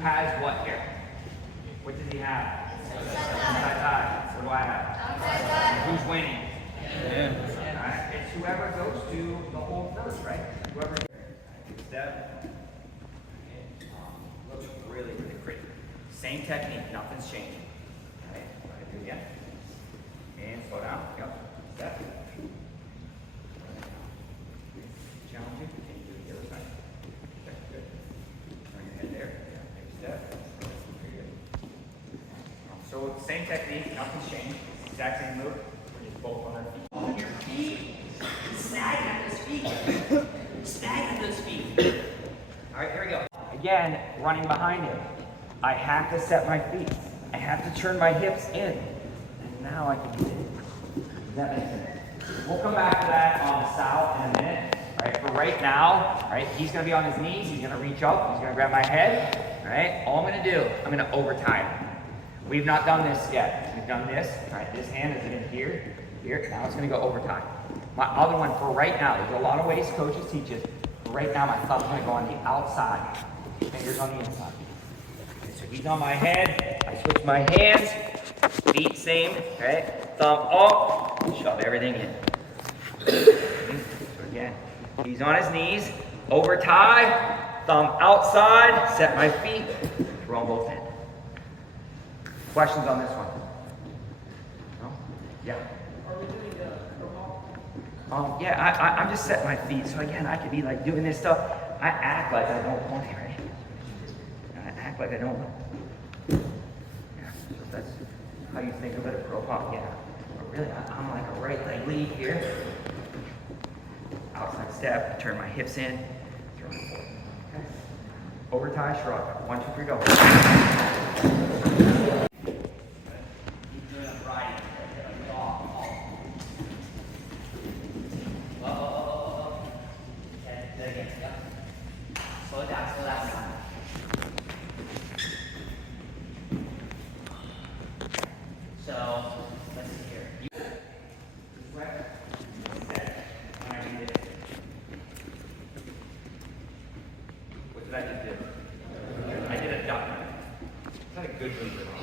has what here? What does he have? Inside thigh. What do I have? Who's winning? Yeah. Alright, it's whoever goes to the hole first, right? Whoever. Step. Looks really, really pretty. Same technique, nothing's changing. Okay, go ahead, do it again. And slow down. Yep. Step. Challenge you. Can you do it the other side? Okay, good. Turn your head there. Yeah, take a step. Very good. So same technique, nothing's changed. Exact same move. We're just both on our feet. On your feet. Snag at those feet. Snag at those feet. All right, here we go. Again, running behind him. I have to set my feet. I have to turn my hips in. And now I can do it. Does that make sense? We'll come back to that on the style in a minute. All right, for right now, all right, he's gonna be on his knees. He's gonna reach up. He's gonna grab my head. All right, all I'm gonna do, I'm gonna overtie him. We've not done this yet. We've done this. All right, this hand is in here, here. Now it's gonna go overtime. My other one for right now, there's a lot of ways coaches teach us. For right now, my thumb's gonna go on the outside. Fingers on the inside. Okay, so he's on my head. I switch my hands. Feet same. Okay. Thumb up. Shove everything in. So again, he's on his knees. Over tie. Thumb outside. Set my feet. Throw them both in. Questions on this one? No? Yeah. Are we doing the Yeah, I'm just setting my feet. So again, I could be like doing this stuff. I act like I don't want it, right? I act like I don't know. Yeah, so that's how you think of it, pro pop. Yeah. But really, I'm like a right leg lead here. Outside step, turn my hips in, throw it forward. Okay. Over tie, shrug. 1, 2, 3, go. Slow down, slow down. So, let's see here. What did I just do? I did a duck. Is that a good move or not?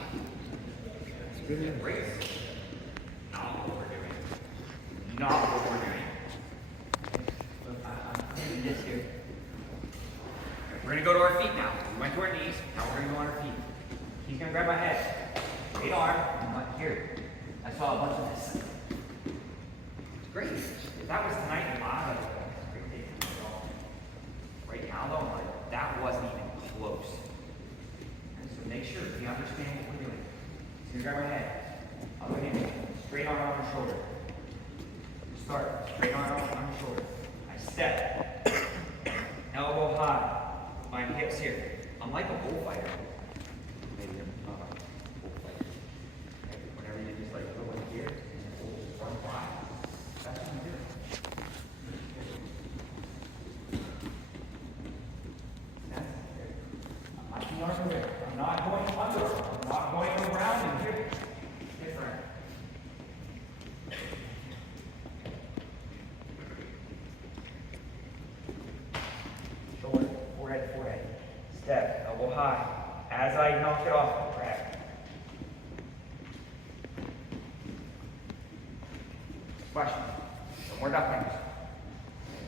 It's good embrace. Not what we're doing. Not what we're doing. I'm doing this here. We're going to go to our feet now. We went to our knees. Now we're going to go on our feet. He's going to grab my head. Straight arm. Here. I saw a bunch of this. It's great. If that was tonight in live, it's great day for me. Right now, though, like, that wasn't even close. And so make sure you understand what we're doing. So you grab my head. Other hand. Straight arm on your shoulder. Start. Straight arm on your shoulder. I step. Elbow high. My hips here. I'm like a bullfighter. Maybe I'm not a bullfighter. Okay? Whenever you just like go in here and run by. That's what I'm doing. That's it. I'm not being under. I'm not going under. I'm not going around and here. Different. Shoulder, forehead, forehead. Step, elbow high. As I knock it off, grab. Question. No more duck fingers.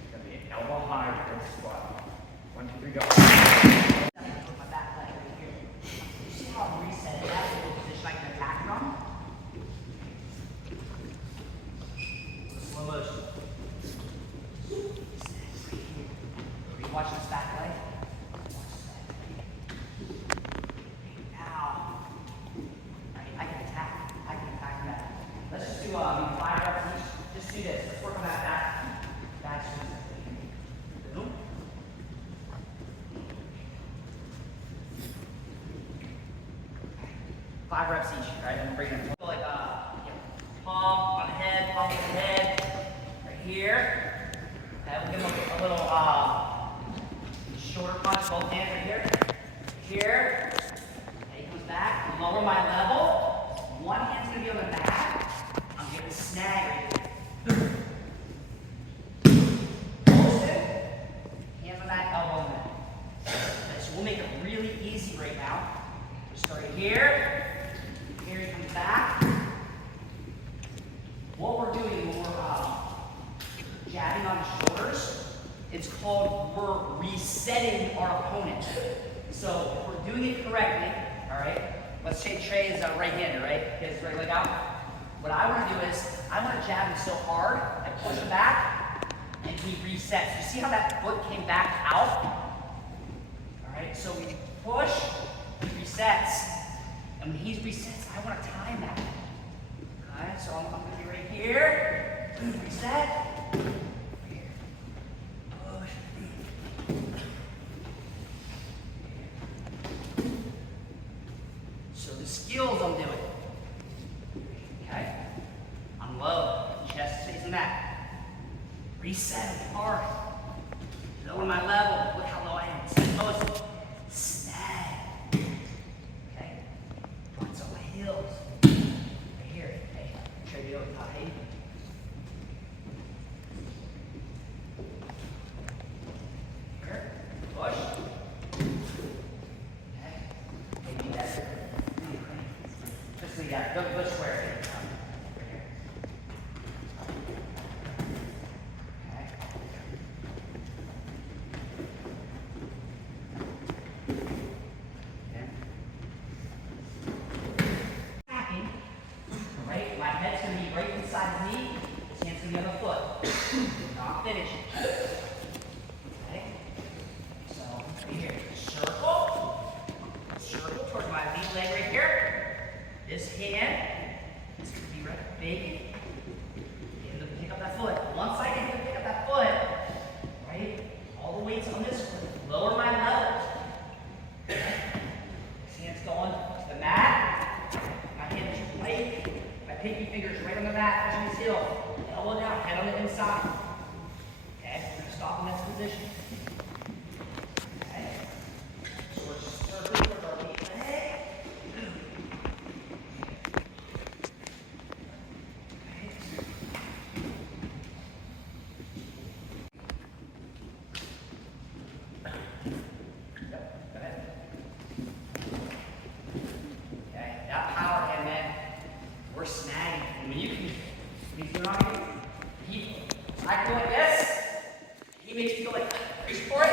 It's going to be an elbow high and squat. 1, 2, 3, go. Put my back leg right here. You see how I'm resetting that little position like an attack drum? Slow motion. Are you watching this back leg? Now, I can attack. I can attack that. Let's just do 5 reps each. Just do this. Let's work on that back. Back squeeze. Boom. 5 reps each, right? And bring it like palm on the head, palm on the head, right here. And we'll give him a little shoulder punch, both hands right here. Here. And he comes back. Lower my level. One hand's gonna be on the back. I'm gonna snag right here. Close it. Hands on that, elbow on that. Okay, so we'll make it really easy right now. It's called we're resetting our opponent. So if we're doing it correctly, all right, let's say Trey is a right-hander, right? Get his right leg out. What I want to do is, I want to jab him so hard, I push him back, and he resets. You see how that foot came back out? All right, so we push, he resets, and when he resets, I want to time that. All right, so I'm going to be right here, reset, so the skills I'm doing. Okay? I'm low. Chest stays in that. Reset hard. Lower my level. Look how low I am. Supposed snag. Okay? Points on my heels. Right here. Hey, try to get over tight. Here. Push. Yeah, go square it. Right here. Okay. Attacking. Right? My head's going to be right inside the knee. His hand's going to be on the foot. Not finishing. Okay? So, right here. Circle. Circle towards my lead leg right here. This hand is going to be right big. Get him to pick up that foot. Once I get him to pick up that foot, right, all the weight's on this foot. Lower my levels. This hand's going to the mat. My hand is right. My pinky finger's right on the mat, touching his heel. Elbow down, head on the inside. Okay, we're going to stop in this position. Okay. So we're circling towards our lead leg. We're snagging. I mean, you can, he's doing all right. I go like this. He makes me go like, reach for it.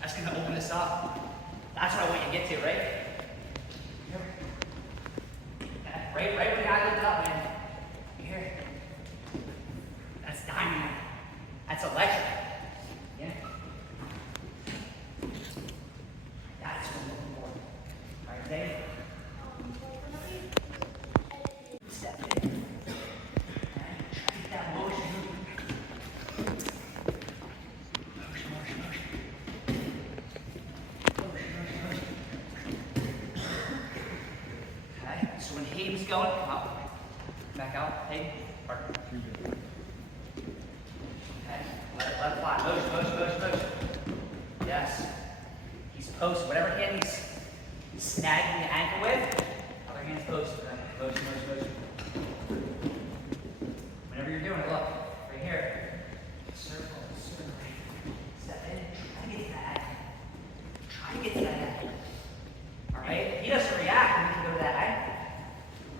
That's going to open this up. That's what I want you to get to, right? Right when the guy lifted up, man. Here. That's dynamite. That's electric. Yeah. That's what I'm looking for. All right, Dave. Step in. Try to get that motion. Okay, so when Hayden's going, come up. Back out. Hayden, partner. Okay, let it fly. Motion. Yes. He's post, whatever hand he's snagging the ankle with, other hand's post. Motion. Whenever you're doing it, look, right here. Circle. Step in, try to get to that. All right? He doesn't react when he can go to that angle.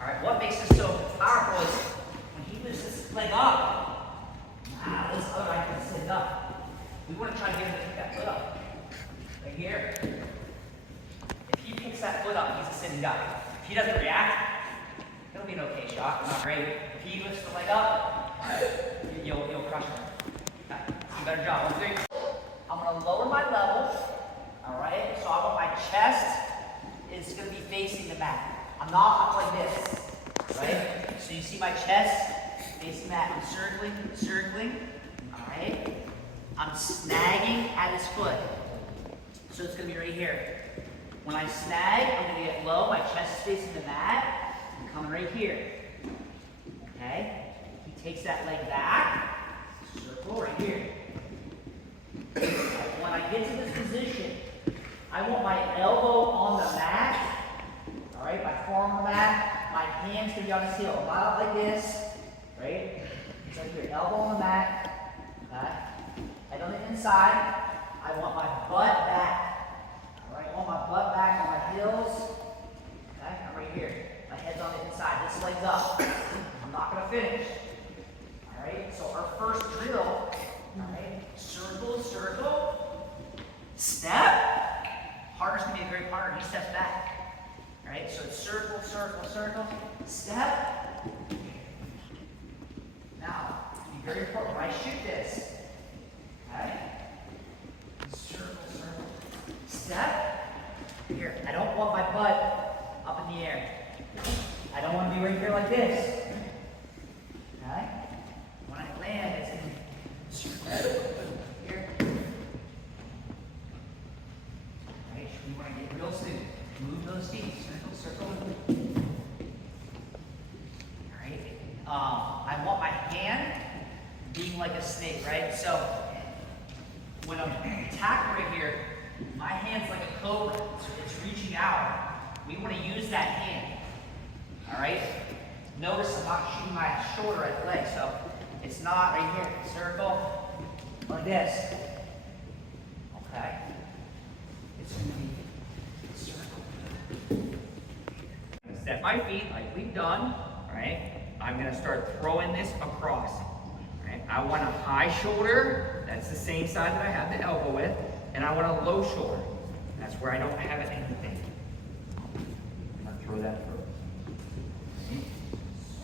All right, what makes this so powerful is when he lifts his leg up, this other ankle is sitting up. We want to try to get him to pick that foot up. Right here. If he picks that foot up, he's a sitting guy. If he doesn't react, it'll be an okay shot, not great. If he lifts the leg up, you'll crush him. Okay. Do a better job. 1, 3. I'm going to lower my level. All right. So I want my chest is going to be facing the mat. I'm not up like this. Right. So you see my chest facing the mat. I'm circling. All right. I'm snagging at his foot. So it's going to be right here. When I snag, I'm going to get low. My chest is facing the mat. I'm coming right here. Okay? He takes that leg back. Circle right here. When I get to this position, I want my elbow on the mat. All right? My forearm on the mat. My hand's going to be on his heel. Not up like this. Right? It's like your elbow on the mat. Okay? Head on the inside. I want my butt back. All right? I want my butt back on my heels. Okay? I'm right here. My head's on the inside. This leg's up. I'm not going to finish. All right? So our first drill step. Partner's gonna be a great partner. He steps back. All right, so it's circle, circle, circle, step. Now, it's gonna be very important when I shoot this. Okay? Circle, circle, step. Here, I don't want my butt up in the air. I don't want to be right here like this. Okay? When I land, it's going to be here. Right? We want to get real smooth. Move those feet. Circle, circle. Alright? I want my hand being like a snake, right? So when I'm attacking right here, my hand's like a cobra. It's reaching out. We want to use that hand. Alright? Notice I'm not shooting my shoulder at the leg, so it's not right here. Circle like this. Okay? It's going to be circle. I'm going to set my feet like we've done. Alright? I'm going to start throwing this across. Alright? I want a high shoulder. That's the same side that I have the elbow with. And I want a low shoulder. That's where I don't have anything. I'm going to throw that first.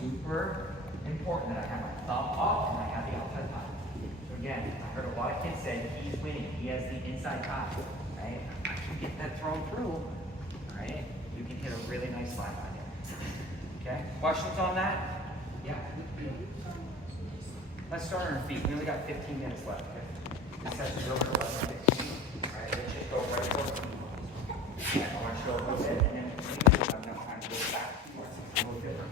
Super important that I have my thumb up and I have the outside tie. So again, I heard a lot of kids say he's winning. He has the inside tie. Right? I can get that thrown through. Alright? You can hit a really nice slap on there. Okay? Questions on that? Yeah. Let's start on our feet. We only got 15 minutes left. Okay? This session's over to less than 15. Alright, let's just go right forward. I want to show a little bit and then we'll have enough time to go back. A little different.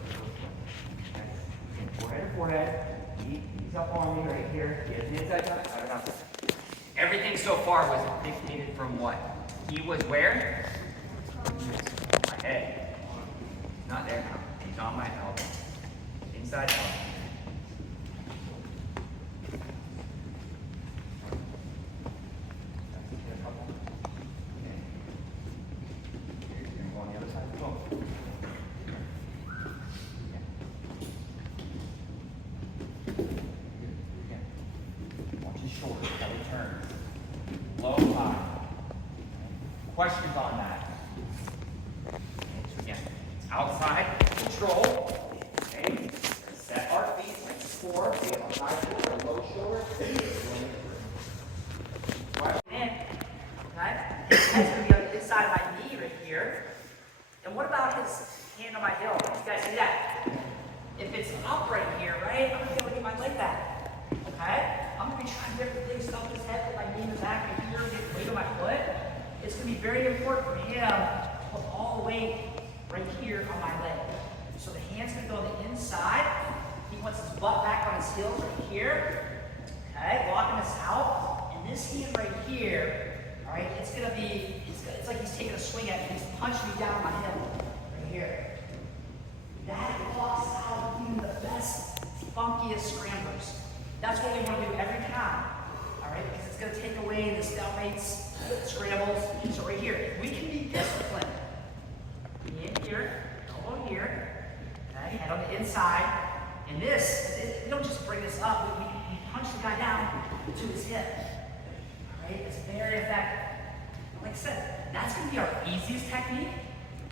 Forehead, forehead. He's up on me right here. He has the inside touch. I don't know. Everything so far was dictated from what? He was where? My head. He's not there now. He's on my elbow. Inside elbow. Questions on that? So again, outside control. Okay, set our feet like before. We have a high shoulder, low shoulder. Okay, his head's going to be on the inside of my knee right here. And what about his hand on my heel? You guys see that? If it's up right here, right, I'm going to be able to get my leg back. Okay? I'm going to be trying different things, stuff his head, put my knee in the back right here, get weight on my foot. It's going to be very important for him to put all the weight right here on my leg. So the hand's going to go on the inside. He wants his butt back on his heels right here. Okay, walking us out. And this hand right here, all right, it's going to be, it's like he's taking a swing at me. He's punching me down on my hip right here. That walks out being the best, funkiest scramblers. That's what we want to do every time. All right, because it's going to take away the stalemates, scrambles. So right here, if we can be disciplined, in here, elbow here, okay, head on the inside, and this, we don't just bring this up, we punch the guy down to his hip. All right, it's very effective. Like I said, that's going to be our easiest technique.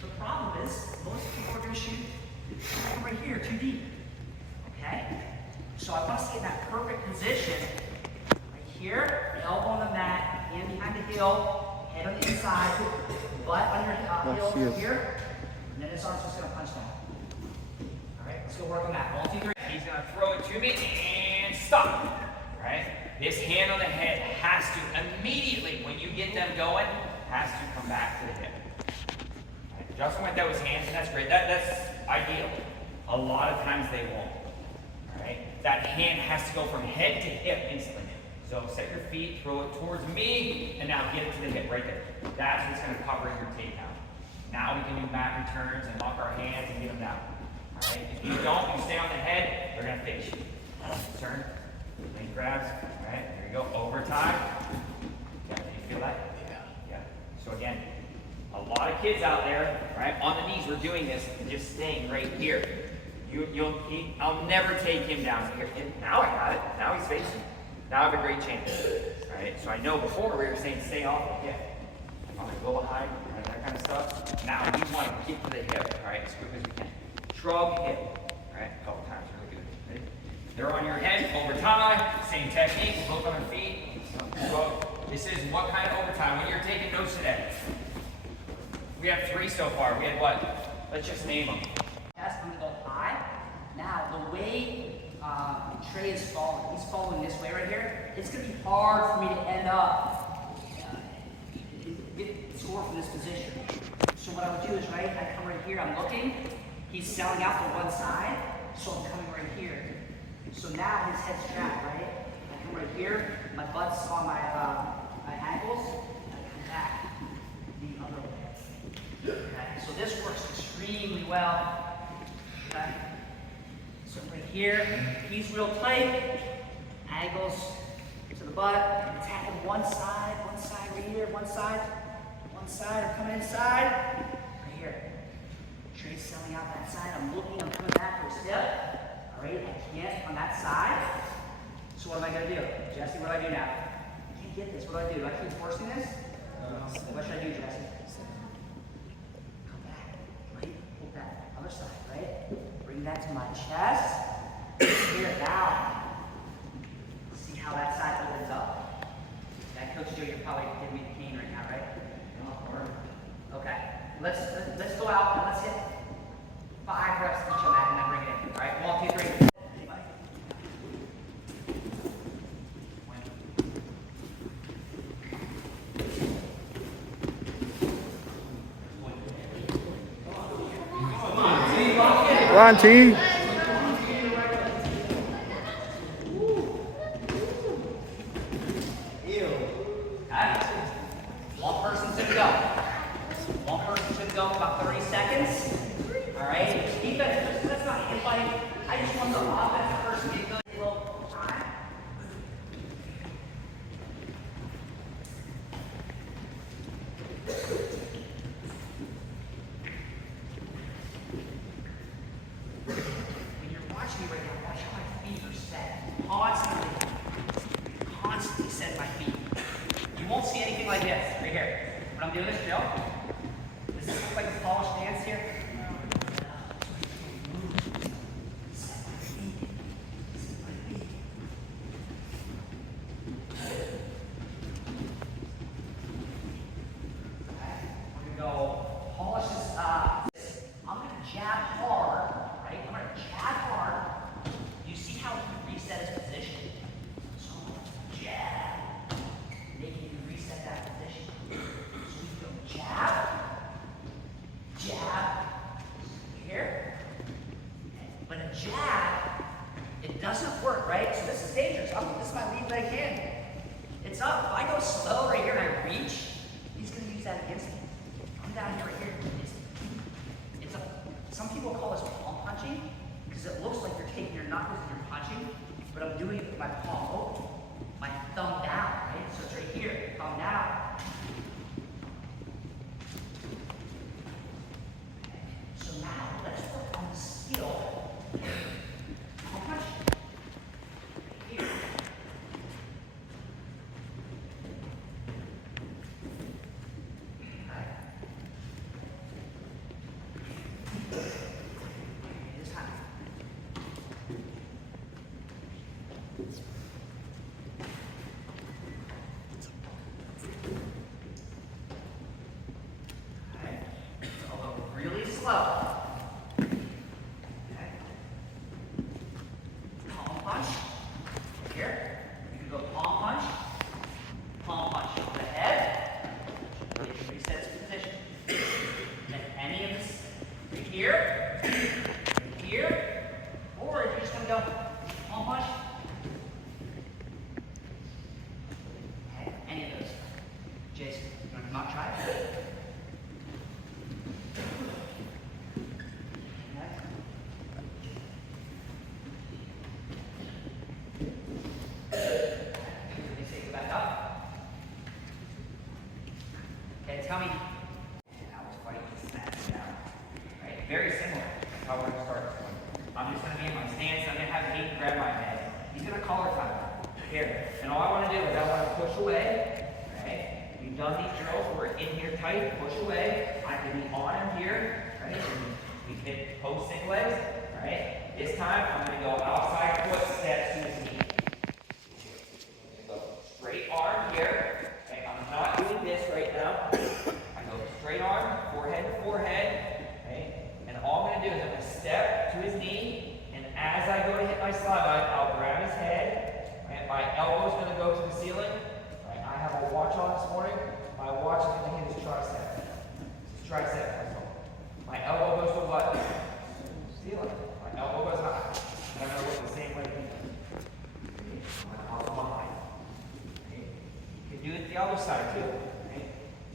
The problem is, most people are going to shoot right here, too deep. Okay? So I want us to get in that perfect position. Here, elbow on the mat, hand behind the heel, head on the inside, butt on your heel here, and then his arm's just going to punch down. All right, let's go work on that. 1, 2, 3. He's going to throw it to me and stop. All right, this hand on the head has to immediately, when you get them going, has to come back to the hip. All right, Justin went those hands, and that's great. That's ideal. A lot of times they won't. All right, that hand has to go from head to hip instantly. So set your feet, throw it towards me, and now get it to the hip right there. That's what's going to cover your takedown. Now we can do mat returns and lock our hands and get them down. All right. If you don't, you stay on the head, they're going to face you. Turn, leg grabs. All right. There you go. Overtime. Yeah. Do you feel that? Yeah. So again, a lot of kids out there, right, on the knees, we're doing this, just staying right here. I'll never take him down here. And now I got it. Now he's facing. Now I have a great chance. Alright, so I know before we were saying stay off the hip. I'm gonna go behind, right, that kind of stuff. Now we want to get to the hip, alright, as quick as we can. Shrug, hip. Alright, a couple times, really good. Ready? They're on your head, overtime, same technique, both on our feet. Shrug. This is what kind of overtime? When you're taking notes today. We have 3 so far. We had what? Let's just name them. Chest, I'm gonna go high. Now, the way Trey is falling, he's falling this way right here. It's gonna be hard for me to end up, get score from this position. So what I would do is, right, I come right here, I'm looking, he's selling out to one side, so I'm coming right here. So now his head's trapped, right? I come right here, my butt's on my ankles, and I come back the other way. Okay, so this works extremely well. Okay, so right here, he's real tight, ankles to the butt, attacking one side right here, one side, I'm coming inside, right here. Trey's selling out that side, I'm looking, I'm coming back for a step. All right, I can't on that side. So what am I gonna do? Jesse, what do I do now? I can't get this, what do? Do I keep forcing this? What should I do, Jesse? Come back, right? Hold that other side, right? Bring that to my chest. Here, now. See how that side opens up? That Coach Joe, you're probably giving me the cane right now, right? Okay. Let's go out and let's hit 5 reps each on that and then bring it in. All right, 1, 2, 3. Anybody? Come on, T. One person should go. One person should go for about 30 seconds. All right. Defense, that's not hand fighting. I just want the offensive person to get good. A little time. When you're watching me right now, watch how my feet are set. Constantly set my feet. You won't see anything like this right here. When I'm doing this drill, this looks like a polished dance here. Set my feet. Set my feet. Okay. We're gonna go polish this up. I'm gonna jab hard, right? I'm gonna jab hard. You see how he reset his position? So I'm gonna jab, making you reset that position. So we go jab, jab, here. But a jab, it doesn't work, right? So this is dangerous. This is my lead leg hand. It's up. If I go slow right here and I reach, he's gonna use that against me. I'm down here right here. Some people call this palm punching because it looks like you're taking your knuckles and you're punching, but I'm doing it with my palm open, my thumb down, right? So it's right here, thumb down. So now let's work on the skill. Palm punch. Right here. And all I want to do is I want to push away. Right? We've done these drills. We're in here tight. Push away. I can be on him here. Right? We hit post single legs. Right? This time I'm going to go outside foot steps to his knee. Go straight arm here. Okay? I'm not doing this right now. I go straight arm, forehead to forehead. Okay? And all I'm going to do is I'm going to step to his knee. And as I go to hit my slide line, I'll grab his head. Right? My elbow's going to go to the ceiling. Right? I have a watch on this morning. My watch is going to hit his tricep. His tricep muscle. My elbow goes to what? Ceiling. My elbow goes high. And I'm going to look the same way. My elbow behind. Okay? You can do it the other side too. Okay?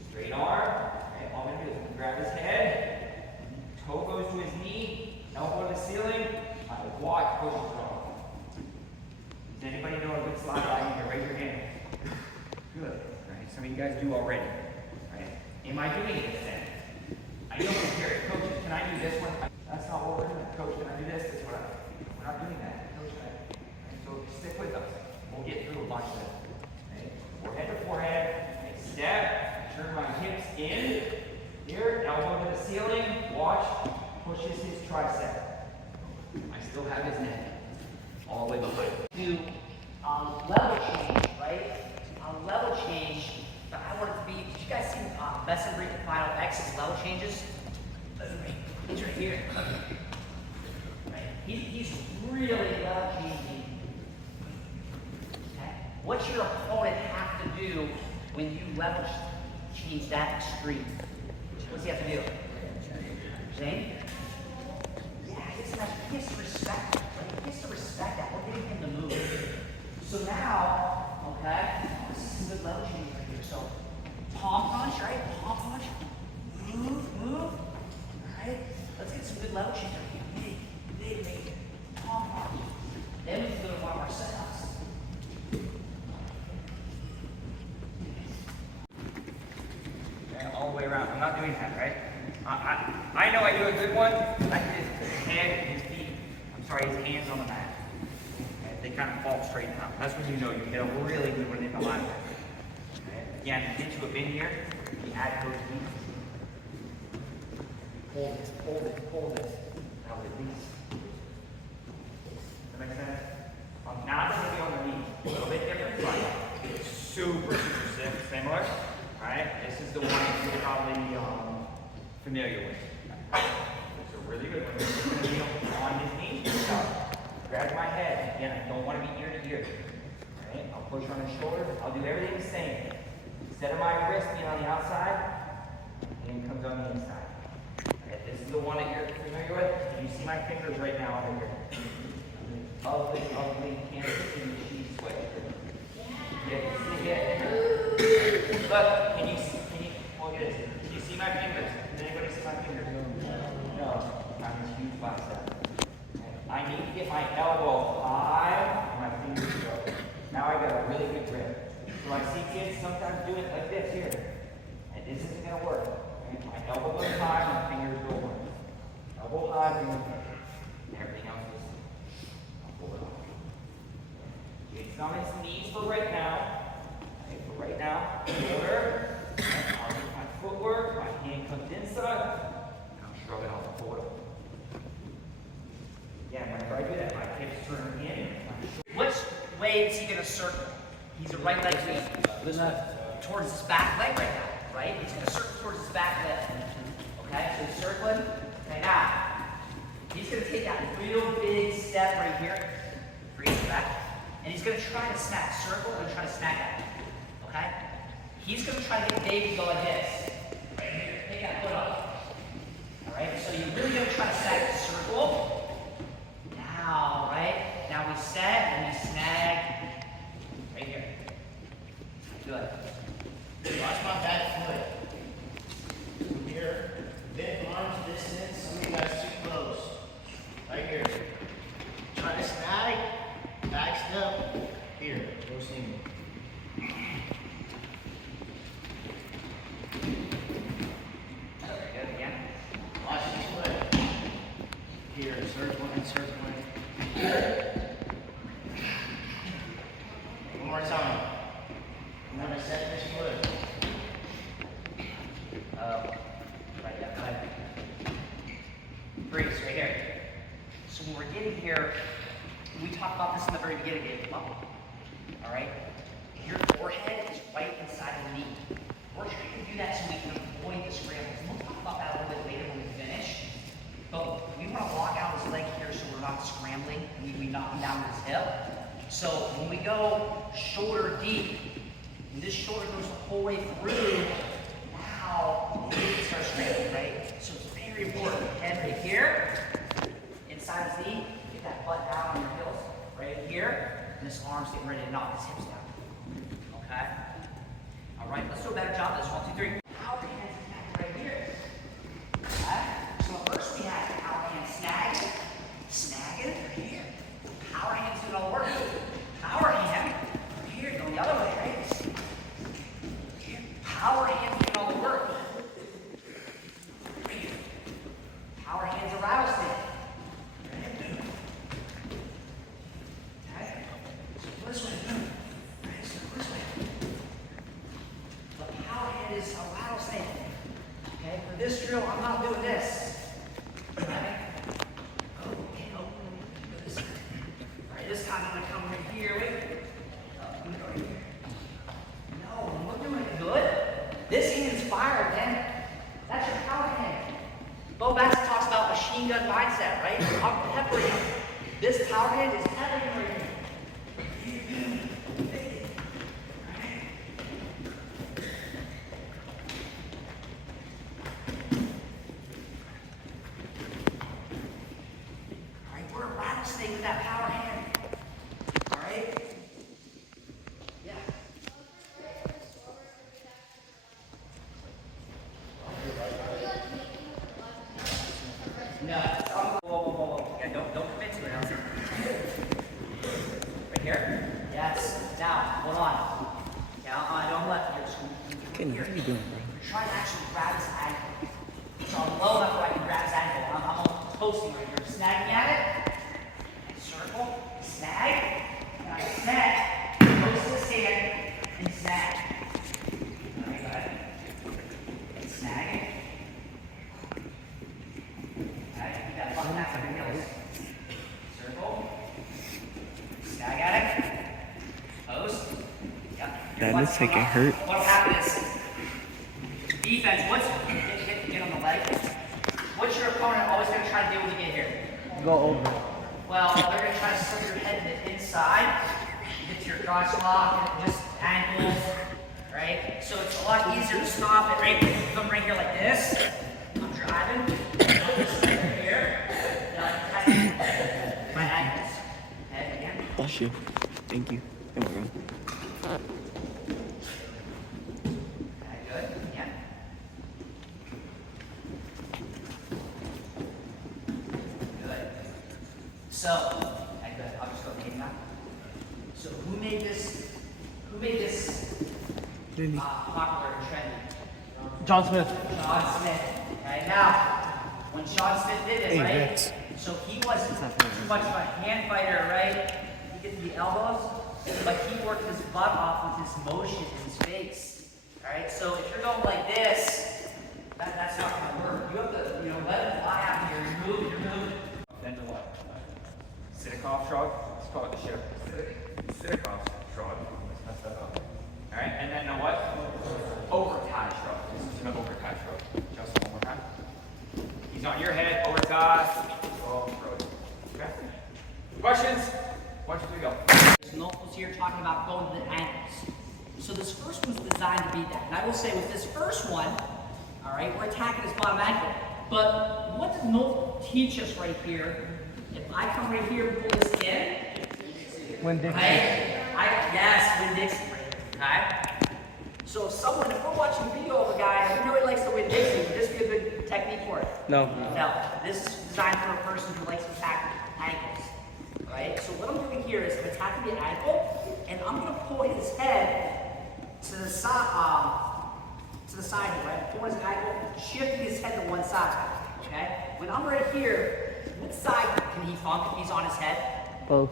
Straight arm. Okay? All I'm going to do is grab his head. Toe goes to his knee. Elbow to the ceiling. My watch pushes off. Does anybody know a good slide line here? Raise your hand. Good. Right? Some of you guys do already. Right? Am I doing this then? I know from here, Coach, can I do this one? That's not what we're doing. Coach, can I do this? We're not doing that. Coach, can I? Right? So stick with us. We'll get through a bunch of it. Right? Forehead to forehead. Right? Step. Turn my hips in. Here. Elbow to the ceiling. Watch. Pushes his tricep. I still have his neck. All the way behind. Do level change, right? Level change, but I want it to be, did you guys see Best in Breed Final X's level changes? He's right here. Right? He's really level changing. Okay? What's your opponent have to do when you level change that extreme? What's he have to do? Zane? Yeah, he has to respect that. Right? He has to respect that. We're getting him to move. So now, okay, this is some good level change right here. So palm punch, right? Palm punch. Move. Alright? Let's get some good level change right here. Big. Palm punch. Then we can go to one of our setups. Okay, all the way around. I'm not doing that, right? I know I do a good one. I hit his head, his feet. I'm sorry, his hands on the mat. Okay, they kind of fall straight down. That's when you know you hit a really good one in the line. Okay. Again, get to a bend here. You add those feet. Hold this. Now release. Does that make sense? Now it's going to be on the knee. A little bit different, but it's super similar. Alright, this is the one that you're probably familiar with. It's a really good one. It's going to be on his knee. So, grab my head. Again, I don't want to be ear to ear. Alright, I'll push on his shoulder. I'll do everything the same. Instead of my wrist being on the outside, hand comes on the inside. Okay, this is the one that you're familiar with. You see my fingers right now over here. Ugly Kansas City cheese switch. Look, can you, look at this. Can you see my fingers? Can anybody see my fingers? No. I'm a huge bicep. I need to get my elbow high and my fingers go. Now I got a really good grip. So I see kids sometimes do it like this here. And this isn't going to work. Okay? My elbow goes high, my fingers go low. Elbow high, fingers go. Everything else is pull it off. It's on his knees for right now. Okay, for right now, shoulder. I'll do my footwork. My hand comes inside. I'll shrug it off, pull it up. Again, whenever I do that, my hips turn in. Which way is he going to circle? He's a right leg towards his back leg right now, right? He's going to circle towards his back leg. Okay, so he's circling. Okay, now, he's going to take that real big step right here. Bring it back. And he's going to try to snap. Circle and try to snap at it. Okay? He's going to try to get Dave to go like this. Right here. Take that foot up. Alright? So you're really going to try to snag the circle. Now, right? Now we set and we snag right here. Good. Watch my back foot. From here. Bend arms distance. Some of you guys too close. Right here. Try to snag. Back step. Here. Go single. Good again. Watch this way. Here. Circling. One more time. time. And when I set this foot, Right, yeah, go ahead. Freeze, right here. So when we're getting here, we talked about this in the very beginning, Dave. Come on. All right? Your forehead is right inside the knee. We're trying to do that so we can avoid the scrambles. And we'll talk about that a little bit later when we finish. But we want to lock out his leg here so we're not scrambling. We knock him down to his hip. So when we go shoulder deep, and this shoulder goes the whole way through, now we can start scrambling, right? So it's very important. Head right here, inside his knee, get that butt down on your heels, right here, and this arm's getting ready to knock his hips down. Okay? All right, let's do a better job of this. 1, 2, 3. Power hands attack right here. Okay? So first we have power hand snag. Snag it right here. Power hands do it all work. Power hand right here, go the other way, right? Here. Power hands do all the work. Right here. Power hands a rattlesnake. Right? Okay? So this way, boom. Right, so this way. The power hand is a rattlesnake. Okay, for this drill, I'm not doing this. Right? Oh, okay, oh. Do this. Alright, this time I'm gonna come right here. Wait. I'm gonna go right here. No, we're doing it good. This hand's fire, man. That's your power hand. Bo Bassett talks about machine gun mindset, right? I'm peppering him. This power hand is peppering right here. We're a rattlesnake with that power hand. All right? Yeah. No. Whoa, whoa, whoa, whoa. Yeah, don't commit to it. Right here? Yes. Now, hold on. Yeah, don't let here. What are you doing, bro? We're trying to actually grab his ankle. So I'm low enough where I can grab his ankle. I'm almost toasting right here. Snagging at it. Circle, snag, and I snag, close this hand, and snag. All right, go ahead. And snag it. Okay, you gotta button that from your heels. Circle, snag at it, post. Yep. That looks like it hurt. What'll happen is, defense, get on the leg. What's your opponent always gonna try to do when you get here? Go over. Well, they're going to try to slip your head to the inside, get to your crotch lock, and just ankles, right? So it's a lot easier to stop it, right? Come right here like this. I'm driving. Right here. My ankles. Head again. Bless you. Thank you. There we go. Okay, good. Again. Good. So, okay, good. I'll just go ahead now. So who made this popular and trendy? John Smith. John Smith. Okay, now, when John Smith did it, Hey, right? Rex. So he wasn't too much of a hand fighter, right? He gets the elbows, but he worked his butt off with his motion in his face. Alright, so if you're going like this, that's not gonna work. You have to, let it fly out here. You're moving. Then to what? Sitakov shrug. Let's call it the ship. Sitakov shrug. Let's mess that up. All right, and then what? Overtie shrug. This is an overtie shrug. Just one more time. He's on your head. Overtie. Oh, okay. Questions? 1, 2, 3, go. There's Knowles here talking about going to the ankles. So this first one's designed to beat that. And I will say with this first one, all right, we're attacking his bottom ankle. But what does Knowles teach us right here? If I come right here and pull this in, When Dixie. yes, Win Dixie, okay? So if we're watching a video of a guy and we know he likes to Win Dixie, would this be a good technique for it? No. No, this is designed for a person who likes to attack ankles, right? So what I'm doing here is I'm attacking the ankle, and I'm gonna pull his head to the side here, right? Pulling his ankle, shifting his head to one side, okay? When I'm right here, what side can he funk if he's on his head? Both.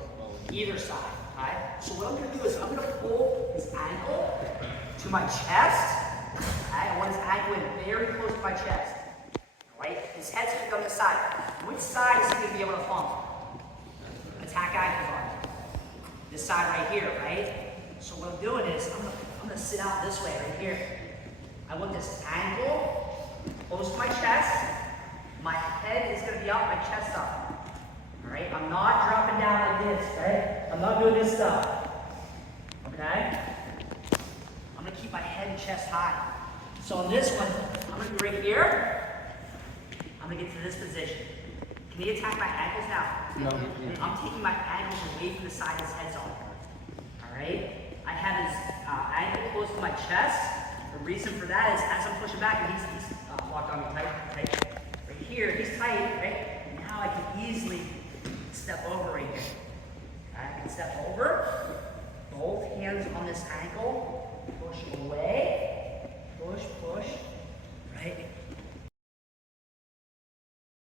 Either side, okay? So what I'm gonna do is I'm gonna pull his ankle to my chest. Okay? I want his ankle in very close to my chest. Right? His head's gonna go to the side. Which side is he gonna be able to fumble? Attack ankles on. This side right here, right? So what I'm doing is I'm gonna sit out this way right here. I want this ankle close to my chest. My head is gonna be up, my chest up. All right? I'm not dropping down like this, right? I'm not doing this stuff. Okay? I'm gonna keep my head and chest high. So on this one, I'm gonna be right here. I'm gonna get to this position. Can he attack my ankles now? No. I'm taking my ankles away from the side his head's on. Alright? I have his ankle close to my chest. The reason for that is as I'm pushing back and he's locked on me tight. Right here, he's tight, right? And now I can easily step over